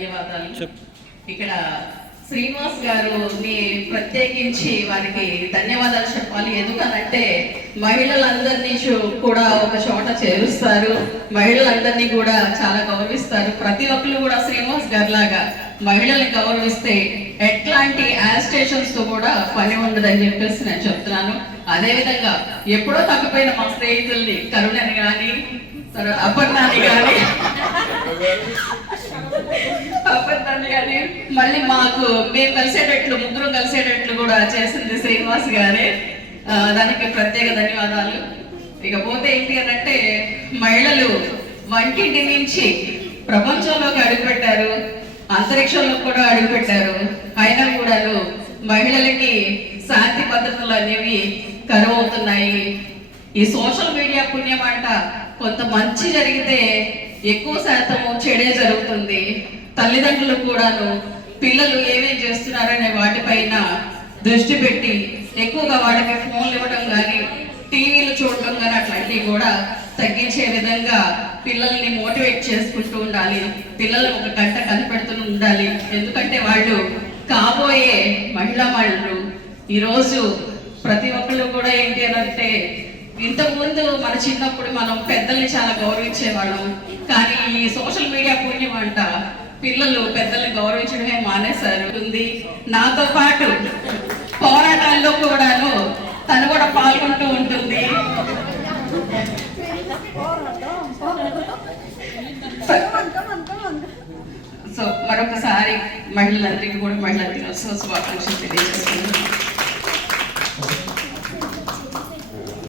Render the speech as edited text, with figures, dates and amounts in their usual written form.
ధన్యవాదాలు. ఇక్కడ శ్రీనివాస్ గారుని ప్రత్యేకించి వారికి ధన్యవాదాలు చెప్పాలి. ఎందుకనంటే మహిళలందరినీ కూడా ఒక చోట చేరుస్తారు, మహిళలందరినీ కూడా చాలా గౌరవిస్తారు. ప్రతి ఒక్కరు కూడా శ్రీనివాస్ గారు లాగా మహిళల్ని గౌరవిస్తే ఎట్లాంటి యాజిటేషన్స్ తో కూడా పని ఉండదని చెప్పేసి నేను చెప్తున్నాను. అదేవిధంగా ఎప్పుడో తగ్గిపోయిన మా స్నేహితుల్ని కరుణని కానీ అపర్ణాన్ని కానీ మళ్ళీ మేము కలిసేటట్లు ముగ్గురు కలిసేటట్లు కూడా చేసింది శ్రీనివాస్ గారే. దానికి ప్రత్యేక ధన్యవాదాలు. ఇకపోతే ఏంటి అంటే మహిళలు వంటింటి నుంచి ప్రపంచంలోకి అడుగుపెట్టారు, అంతరిక్షంలో కూడా అడుగుపెట్టారు. అయినా కూడా మహిళలకి శాంతి భద్రతలు అనేవి కరువవుతున్నాయి. ఈ సోషల్ మీడియా పుణ్యం అంట కొంత మంచి జరిగితే ఎక్కువ శాతం చెడే జరుగుతుంది. తల్లిదండ్రులు కూడాను పిల్లలు ఏమేం చేస్తున్నారనే వాటిపైన దృష్టి పెట్టి ఎక్కువగా వాళ్ళకి ఫోన్లు ఇవ్వడం కానీ టీవీలు చూడటం కానీ అట్లాంటివి కూడా తగ్గించే విధంగా పిల్లల్ని మోటివేట్ చేసుకుంటూ ఉండాలి. పిల్లలు ఒక గంట కనిపెడుతూ ఉండాలి. ఎందుకంటే వాళ్ళు కాబోయే మహిళా మనులు. ఈరోజు ప్రతి ఒక్కళ్ళు కూడా ఏంటి అంటే ఇంతకుముందు మన చిన్నప్పుడు మనం పెద్దల్ని చాలా గౌరవించేవాళ్ళం. కానీ ఈ సోషల్ మీడియా పుణ్యం అంట పిల్లలు పెద్దల్ని గౌరవించడమే మానేశారు. నాతో పాటు పోరాటాల్లో కూడాను తను కూడా పాల్గొంటూ ఉంటుంది. సో మరొకసారి మహిళలందరికీ కూడా మహిళా దినోత్సవ శుభాకాంక్షలు తెలియజేస్తున్నాను.